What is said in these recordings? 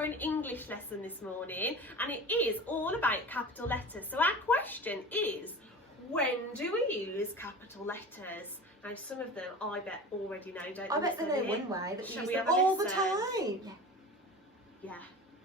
for an English lesson this morning, and it is all about capital letters. So our question is, when do we use capital letters? Now some of them I bet already know, don't they? I bet they know one way, that we use them have a all the listen? time. Yeah,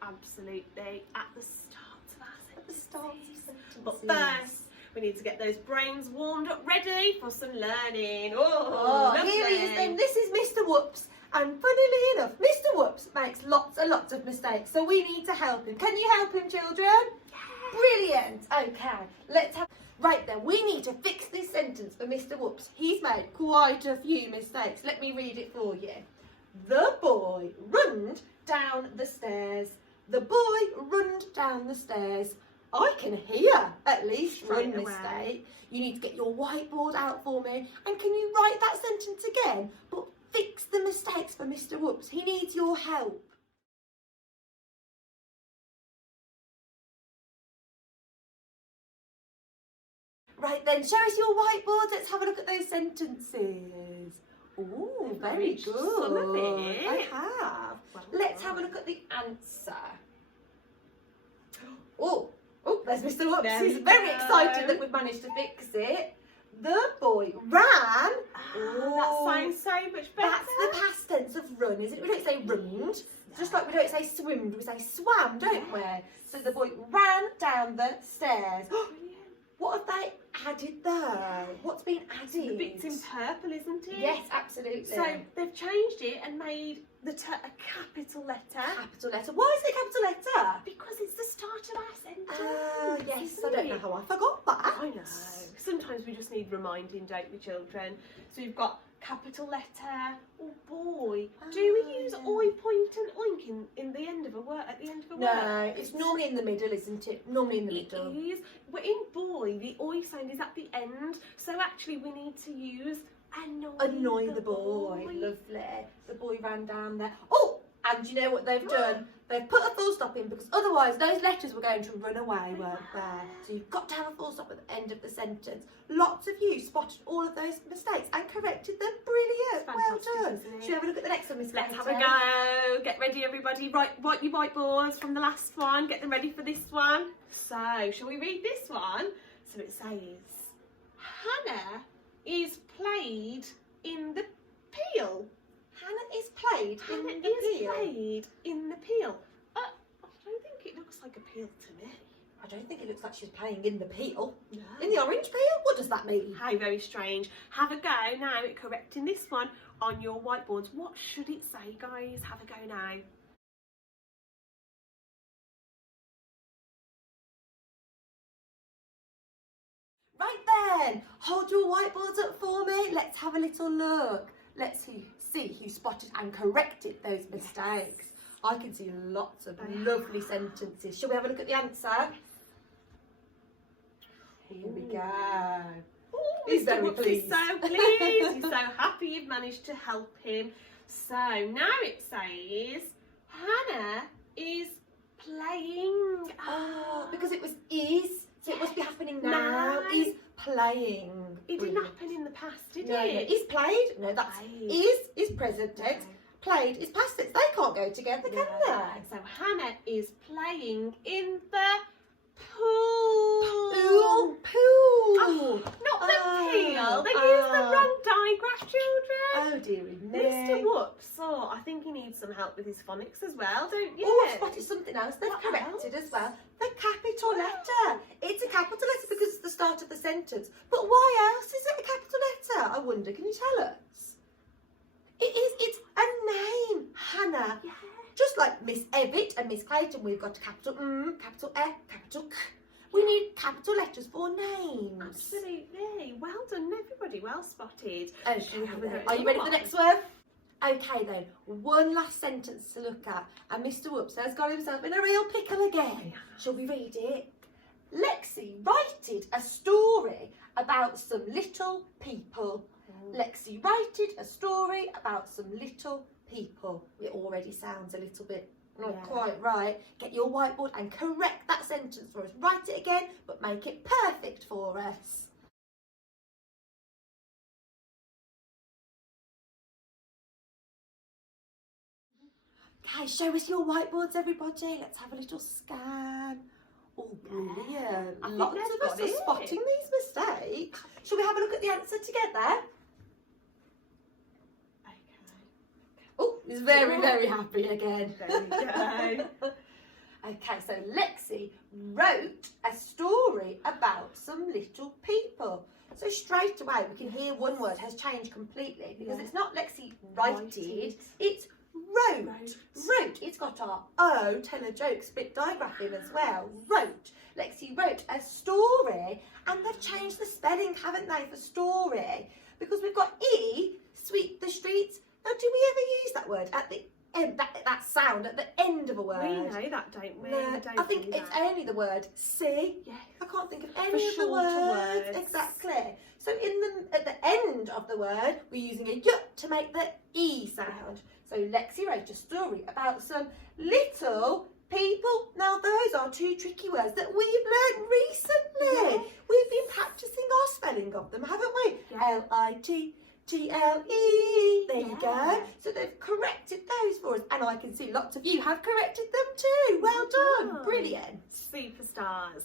absolutely. At the start of our sentences. At the start of sentences. But first, we need to get those brains warmed up, ready for some learning. Here he is then. This is Mr. Whoops. And funnily enough, Mr. Whoops makes lots and lots of mistakes, so we need to help him. Can you help him, children? Yeah. Brilliant. Okay, let's have... Right then, we need to fix this sentence for Mr. Whoops. He's made quite a few mistakes. Let me read it for you. The boy runned down the stairs. The boy runned down the stairs. I can hear at least Straight one away. mistake. You need to get your whiteboard out for me. And can you write that sentence again? But fix the mistakes for Mr. Whoops. He needs your help. Right then, show us your whiteboard. Let's have a look at those sentences. Oh, very good. Some of it. I have. Well Let's have a look at the answer. Oh, there's Mr. Whoops. There He's we very go. excited that we've managed to fix it. The boy ran. That sounds so much better. That's the past tense of run, isn't it? We don't say runned. Just like we don't say swimmed, we say swam, don't we? So the boy ran down the stairs. What have they added there? What's been added? The bit's in purple, isn't it? Yes, absolutely. So they've changed it and made the a capital letter. Capital letter. Why is it a capital letter? Because it's the start of our sentence. Oh, yes. isn't I don't it? know how I forgot that. I know. Sometimes we just need reminding, don't we, children? So we've got capital letter. Oh boy. Do we use yeah. oi, point and oink in the end of a word? At the end of a word? No, it's normally in the middle, isn't it? Normally in the It middle. is. But in boy, the oi sound is at the end. So actually we need to use Annoy the boy. Lovely. The boy ran down there. Oh, and you know what they've done? They've put a full stop in because otherwise those letters were going to run away, weren't they? So you've got to have a full stop at the end of the sentence. Lots of you spotted all of those mistakes and corrected them. Brilliant. Well Fantastic, done. isn't it? Should we have a look at the next one, Miss Let's have Clayton? a go. Get ready, everybody. Write your whiteboards from the last one. Get them ready for this one. So, shall we read this one? So it says, Hannah is played in the peel. Hannah is played Hannah in the is peel. played in the peel. I don't think it looks like a peel to me. I don't think it looks like she's playing in the peel. No. In the orange peel? What does that mean? How very strange. Have a go now at correcting this one on your whiteboards. What should it say, guys? Have a go now. Right then, hold your whiteboards up for me. Let's have a little look. Let's see who spotted and corrected those mistakes. I can see lots of lovely sentences. Shall we have a look at the answer? Here we go. Ooh, He's Mr. very Whoops pleased. is so pleased. He's so happy you've managed to help him. So now it says Hannah is playing. Oh, because it was is, so it must be happening now. Now. Is playing. It didn't happen in the past, did No, it? is played. No, that's Played. is present tense. Played is past tense. They can't go together, can they? So Hannah is playing in the pool. Pool. Oh, not the peel. They used the wrong digraph, children. Oh dearie me. Mr. Whoops, so I think he needs some help with his phonics as well, don't you? Oh, I've spotted something else. They've What corrected else? as well. The capital letter. It's a capital letter because it's the start of the sentence. But why else is it a capital letter? I wonder. Can you tell us? It is. It's a name, Hannah. Yeah. Just like Miss Evitt and Miss Clayton, we've got a capital M, capital E, capital K. We need capital letters for names. Absolutely. Well done, everybody. Well spotted. Okay, Shall we have a then. go at Are you ready for the one? next one? Okay then, one last sentence to look at. And Mr. Whoops has got himself in a real pickle again. Shall we read it? Lexi writed a story about some little people. Lexi writed a story about some little people. It already sounds a little bit not Yeah. quite right. Get your whiteboard and correct that sentence for us. Write it again, but make it perfect for us. Okay, show us your whiteboards, everybody. Let's have a little scan. Oh, brilliant. I think Lots they've of us got are it. spotting these mistakes. Shall we have a look at the answer together? Okay. Oh, he's very, very happy again. There we go. Okay, so Lexi wrote a story about some little people. So straight away we can hear one word has changed completely because Yeah. it's not Lexi righted, it's wrote. Wrote. It's got our O, tell a joke, split digraph in as well. Wrote. Lexi wrote a story, and they've changed the spelling, haven't they, for story? Because we've got E, sweep the streets. Now, do we ever use that word at the end, that sound at the end of a word? We know that, don't we? No, We don't I think do it's that. only the word see. Yeah. I can't think of any For of the shorter words. words. Exactly. So at the end of the word, we're using a y to make the E sound. So Lexi wrote a story about some little people. Now those are two tricky words that we've learned recently. Yeah. We've been practicing our spelling of them, haven't we? Yeah. Little. There you go. Yeah. So they've corrected those for us, and I can see lots of you have corrected them too. Well done. done. Brilliant. Superstars.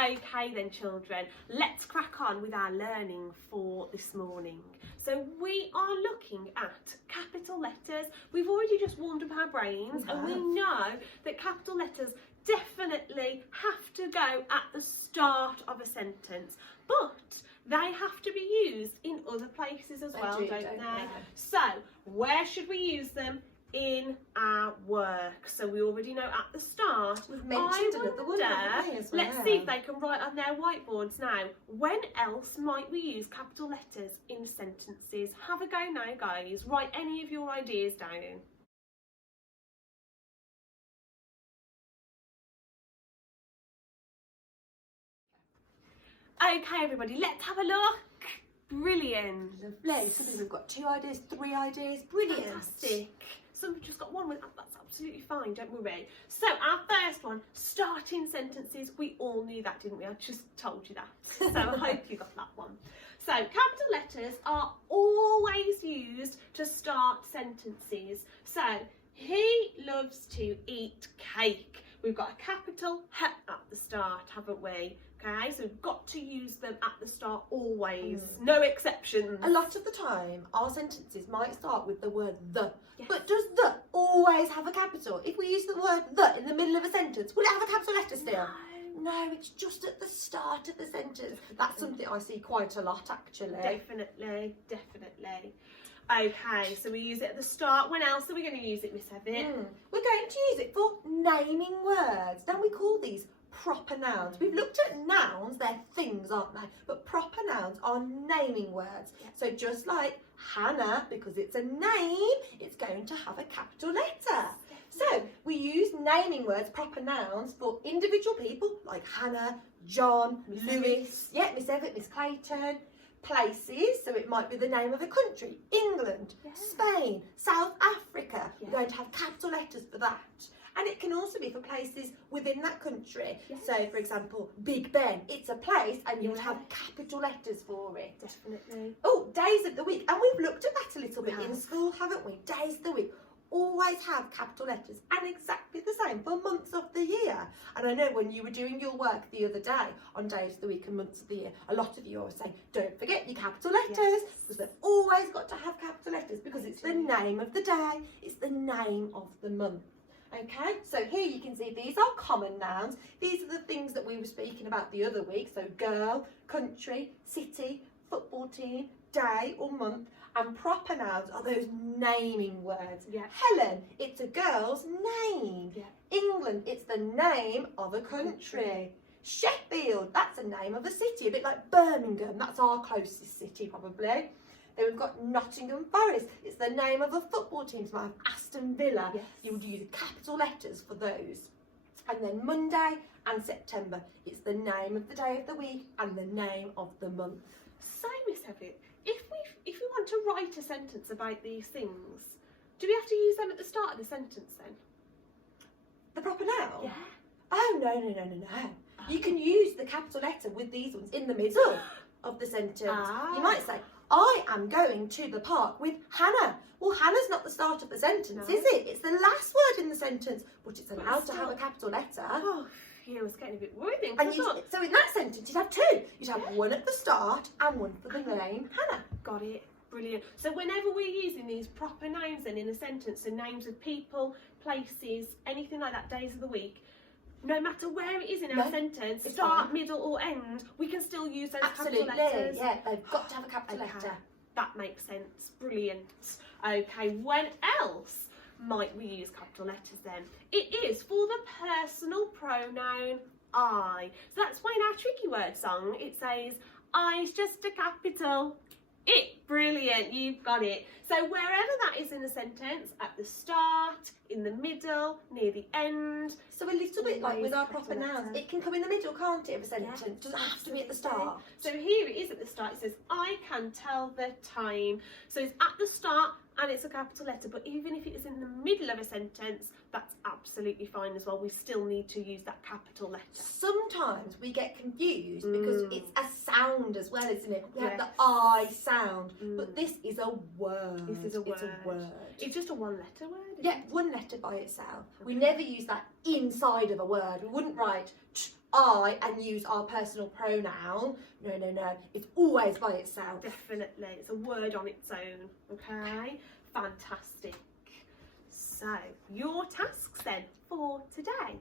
Okay then, children, let's crack on with our learning for this morning. So we are looking at capital letters. We've already just warmed up our brains, and we know that capital letters definitely have to go at the start of a sentence, but they have to be used in other places as well, don't they? So where should we use them? In our work. So we already know at the start. We've mentioned another one, haven't we, as well? Let's see if they can write on their whiteboards now. When else might we use capital letters in sentences? Have a go now, guys. Write any of your ideas down. Okay, everybody, let's have a look. Brilliant. Lovely. So we've got 2 ideas, 3 ideas. Brilliant. Fantastic. So we've just got one with that's absolutely fine, don't worry. So our first one, starting sentences. We all knew that, didn't we? I just told you that. So I hope you got that one. So capital letters are always used to start sentences. So he loves to eat cake. We've got a capital H at the start, haven't we? Okay, so we've got to use them at the start always. No exceptions. A lot of the time, our sentences might start with the word the. Yes. But does the always have a capital? If we use the word the in the middle of a sentence, will it have a capital letter still? No, it's just at the start of the sentence. That's something I see quite a lot, actually. Definitely, definitely. Okay, so we use it at the start. When else are we going to use it, Miss Evitt? We're going to use it for naming words. Now we call these proper nouns. We've looked at nouns, they're things, aren't they? But proper nouns are naming words. So just like Hannah, because it's a name, it's going to have a capital letter. So we use naming words, proper nouns, for individual people like Hannah, John, Miss Lewis, Miss Evitt, Miss Clayton. Places, so it might be the name of a country, England, Spain, South Africa. We're going to have capital letters for that. And it can also be for places within that country. So, for example, Big Ben, it's a place and you would have capital letters for it. Definitely. Oh, days of the week. And we've looked at that a little bit We in have. school, haven't we? Days of the week always have capital letters, and exactly the same for months of the year. And I know when you were doing your work the other day on days of the week and months of the year, a lot of you always say, don't forget your capital letters, because they've always got to have capital letters, because it's the name of the day, it's the name of the month. Okay, so here you can see these are common nouns. These are the things that we were speaking about the other week. So girl, country, city, football team, day or month. And proper nouns are those naming words. Helen, it's a girl's name. England, it's the name of a country. Sheffield, that's a name of a city, a bit like Birmingham. That's our closest city probably. Then we've got Nottingham Forest. It's the name of a football team. So I have Aston Villa. You would use capital letters for those. And then Monday and September. It's the name of the day of the week and the name of the month. So, Miss Evitt, if we want to write a sentence about these things, do we have to use them at the start of the sentence then? The proper noun? Yeah. Oh, no. You can use the capital letter with these ones in the middle of the sentence. You might say, I am going to the park with Hannah. Well, Hannah's not the start of the sentence, No. is it? It's the last word in the sentence, but it's allowed to still- have a capital letter. Oh, phew, I was getting a bit worried then. 'cause And I thought, so in that sentence, you'd have two. You'd have one at the start and one for the name Hannah. got it. Brilliant. So whenever we're using these proper nouns then in a sentence, so names of people, places, anything like that, days of the week, no matter where it is in our No, sentence, it's start, fine. middle or end, we can still use those Absolutely, capital letters. yeah, they've got to have a capital Okay. letter. That makes sense. Brilliant. Okay, when else might we use capital letters then? It is for the personal pronoun I. So that's why in our tricky word song it says I's just a capital it. Brilliant, you've got it. So wherever that is in the sentence, at the start, in the middle, near the end. So a little bit like with our Capital proper nouns, letter. it can come in the middle, can't it, of a sentence? Yeah, It doesn't have to be at the absolutely. start. So here it is at the start. It says, I can tell the time. So it's at the start and it's a capital letter. But even if it is in the middle of a sentence, that's absolutely fine as well. We still need to use that capital letter. Sometimes we get confused because it's a sound as well, isn't it? We have the Yes. I sound, but this is a word. This is a It's a word. word. It's just a one-letter word. isn't Yeah, it? one letter by itself. We never use that inside of a word. We wouldn't write I and use our personal pronoun. No, no, no. It's always by itself. Definitely. It's a word on its own. Okay? Fantastic. So, your tasks then for today.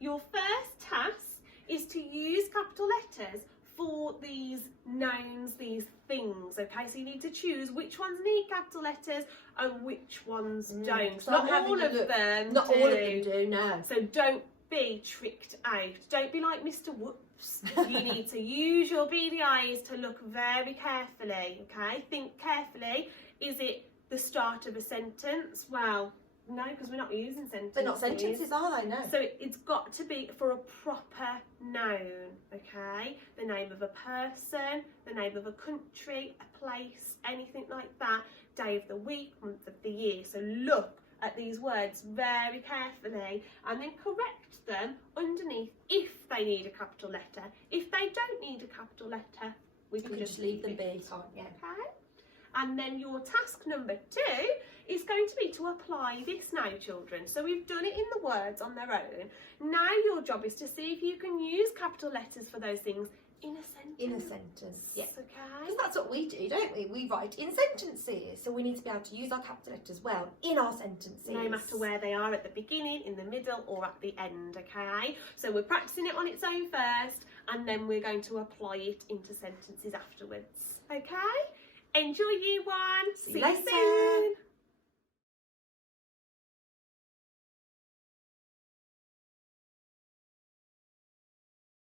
Your first task is to use capital letters for these nouns, these things. Okay, so you need to choose which ones need capital letters and which ones don't. So I'm Not having all a of look. them. Not do. all of them do, no. So don't be tricked out. Don't be like Mr. Whoops. You need to use your beady eyes to look very carefully, okay? Think carefully. Is it the start of a sentence? Well, no, because we're not using sentences. They're not sentences, are they? No. So it's got to be for a proper noun, okay? The name of a person, the name of a country, a place, anything like that. Day of the week, month of the year. So look at these words very carefully and then correct them underneath if they need a capital letter. If they don't need a capital letter, we You can can just leave them it. be, can't you? Okay. And then your task number 2 is going to be to apply this now, children. So we've done it in the words on their own. Now your job is to see if you can use capital letters for those things in a sentence. In a sentence, yeah. Okay. Because that's what we do, don't we? We write in sentences. So we need to be able to use our capital letters well in our sentences. No matter where they are, at the beginning, in the middle, or at the end, okay? So we're practicing it on its own first, and then we're going to apply it into sentences afterwards, okay? Enjoy year 1. See you later. soon.